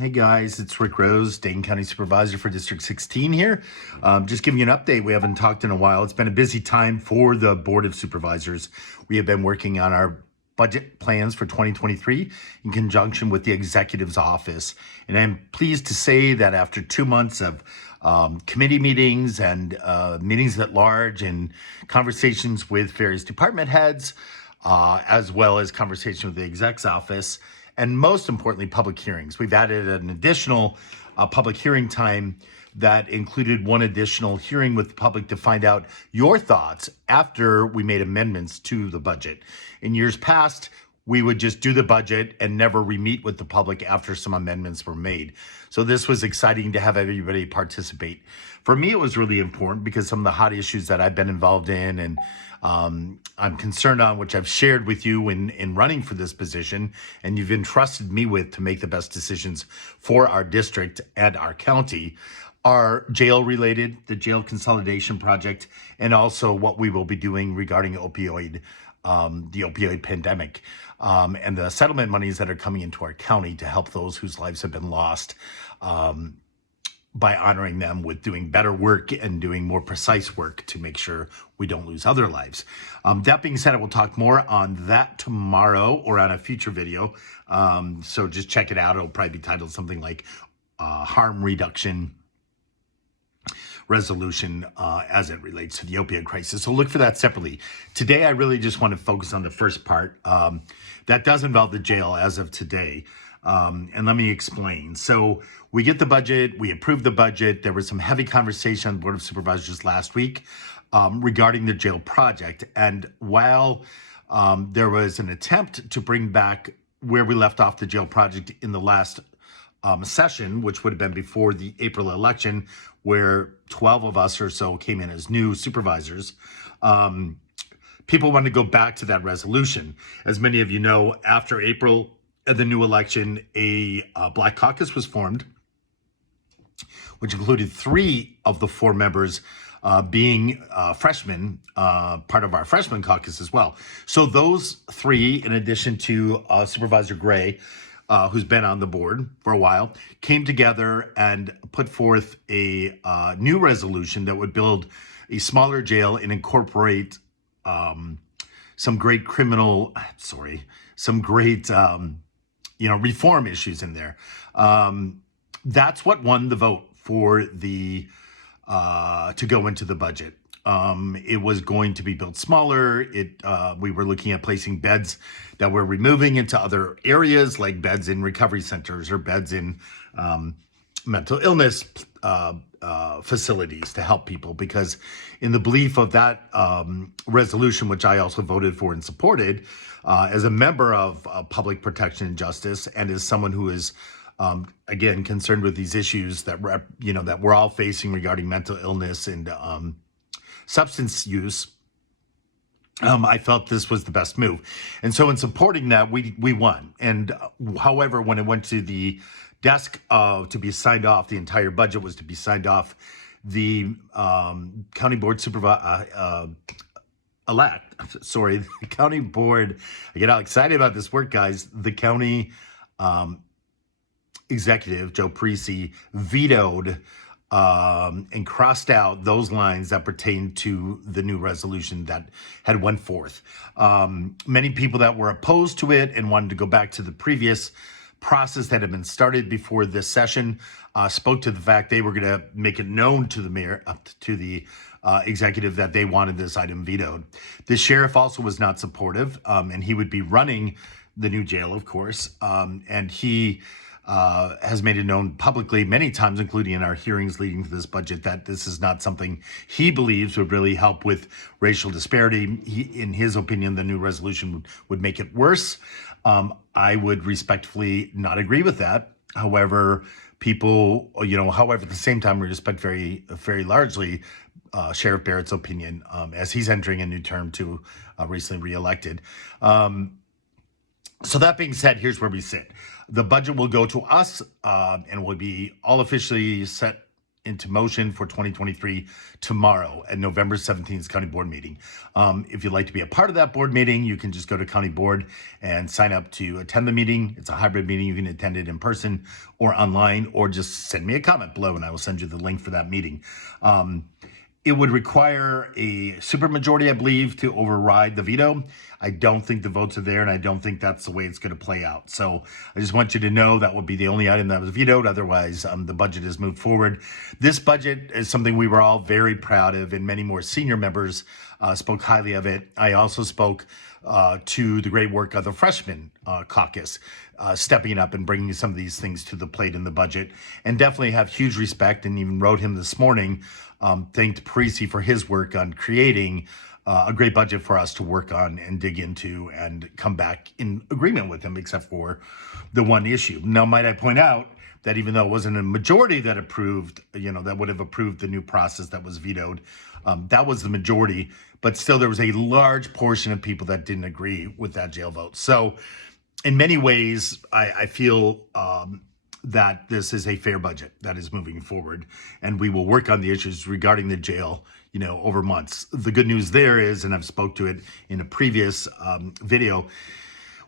Hey guys, it's Rick Rose, Dane County Supervisor for District 16 here. Just giving you an update. We haven't talked in a while. It's been a busy time for the Board of Supervisors. We have been working on our budget plans for 2023 in conjunction with the Executive's Office. And I'm pleased to say that after 2 months of committee meetings and meetings at large and conversations with various department heads, as well as conversation with the Exec's Office, and most importantly, public hearings. We've added an additional public hearing time that included one additional hearing with the public to find out your thoughts after we made amendments to the budget. In years past, we would just do the budget and never re-meet with the public after some amendments were made. So this was exciting to have everybody participate. For me, it was really important because some of the hot issues that I've been involved in and I'm concerned on, which I've shared with you in running for this position, and you've entrusted me with to make the best decisions for our district and our county, are jail related, the jail consolidation project, and also what we will be doing regarding the opioid pandemic, and the settlement monies that are coming into our county to help those whose lives have been lost, by honoring them with doing better work and doing more precise work to make sure we don't lose other lives. That being said, I will talk more on that tomorrow or on a future video. So just check it out. It'll probably be titled something like harm reduction resolution as it relates to the opioid crisis. So look for that separately. Today, I really just want to focus on the first part. That does involve the jail as of today. And let me explain. So we get the budget, we approve the budget. There was some heavy conversation on the Board of Supervisors last week regarding the jail project. And while there was an attempt to bring back where we left off the jail project in the last session, which would have been before the April election, where 12 of us or so came in as new supervisors, people wanted to go back to that resolution. As many of you know, after April, the new election, a Black Caucus was formed, which included 3 of the 4 members being freshmen, part of our freshman caucus as well. So those 3, in addition to Supervisor Gray, who's been on the board for a while, came together and put forth a new resolution that would build a smaller jail and incorporate some great reform issues in there. That's what won the vote for the to go into the budget. It was going to be built smaller. We were looking at placing beds that we're removing into other areas, like beds in recovery centers or beds in mental illness facilities to help people, because in the belief of that resolution, which I also voted for and supported, as a member of Public Protection and Justice, and as someone who is again concerned with these issues that we're all facing regarding mental illness and substance use, I felt this was the best move. And so in supporting that, we won. And however, when it went to the desk to be signed off, the entire budget was to be signed off, the county board the county board, I get all excited about this work, guys. The county executive, Joe Parisi, vetoed and crossed out those lines that pertain to the new resolution that had went forth. Many people that were opposed to it and wanted to go back to the previous process that had been started before this session spoke to the fact they were going to make it known to the mayor, to the executive, that they wanted this item vetoed. The sheriff also was not supportive, and he would be running the new jail, of course, and he has made it known publicly many times, including in our hearings leading to this budget, that this is not something he believes would really help with racial disparity. In his opinion, the new resolution would make it worse. I would respectfully not agree with that. However, at the same time, we respect very, very largely Sheriff Barrett's opinion as he's entering a new term to recently reelected. So that being said, here's where we sit. The budget will go to us and will be all officially set into motion for 2023 tomorrow at November 17th county board meeting. If you'd like to be a part of that board meeting, you can just go to county board and sign up to attend the meeting. It's a hybrid meeting. You can attend it in person or online, or just send me a comment below and I will send you the link for that meeting. It would require a supermajority, I believe, to override the veto. I don't think the votes are there, and I don't think that's the way it's going to play out. So I just want you to know that would be the only item that was vetoed. Otherwise, the budget has moved forward. This budget is something we were all very proud of, and many more senior members spoke highly of it. I also spoke to the great work of the freshman caucus, stepping up and bringing some of these things to the plate in the budget, and definitely have huge respect, and even wrote him this morning, thanked Parisi for his work on creating a great budget for us to work on and dig into and come back in agreement with him, except for the one issue. Now, might I point out that even though it wasn't a majority that approved, that would have approved the new process that was vetoed, that was the majority, but still there was a large portion of people that didn't agree with that jail vote. So in many ways, I feel that this is a fair budget that is moving forward, and we will work on the issues regarding the jail, over months. The good news there is, and I've spoke to it in a previous video,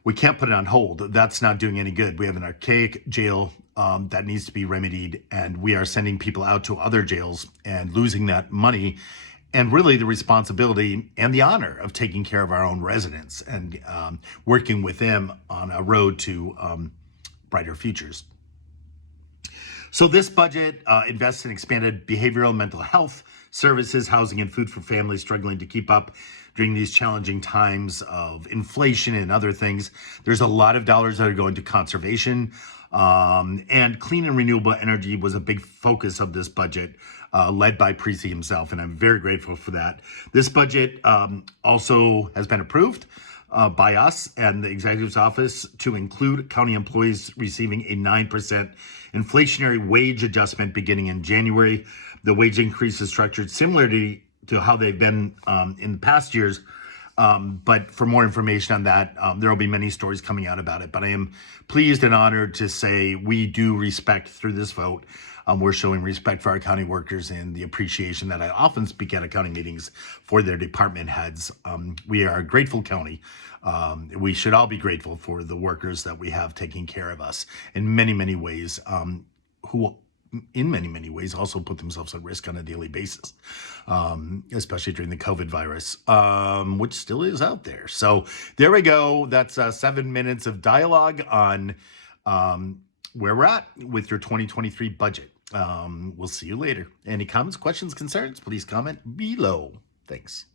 we can't put it on hold. That's not doing any good. We have an archaic jail that needs to be remedied, and we are sending people out to other jails and losing that money and really the responsibility and the honor of taking care of our own residents and working with them on a road to brighter futures. So this budget invests in expanded behavioral and mental health services, housing, and food for families struggling to keep up during these challenging times of inflation and other things. There's a lot of dollars that are going to conservation, and clean and renewable energy was a big focus of this budget, led by Parisi himself, and I'm very grateful for that. This budget also has been approved by us and the executive's office to include county employees receiving a 9% inflationary wage adjustment beginning in January. The wage increase is structured similarly to how they've been in past years. But for more information on that, there will be many stories coming out about it. But I am pleased and honored to say we do respect through this vote. We're showing respect for our county workers and the appreciation that I often speak at county meetings for their department heads. We are a grateful county. We should all be grateful for the workers that we have taking care of us in many, many ways, who in many, many ways also put themselves at risk on a daily basis, especially during the COVID virus, which still is out there. So there we go. That's 7 minutes of dialogue on where we're at with your 2023 budget. We'll see you later. Any comments, questions, concerns, please comment below. Thanks.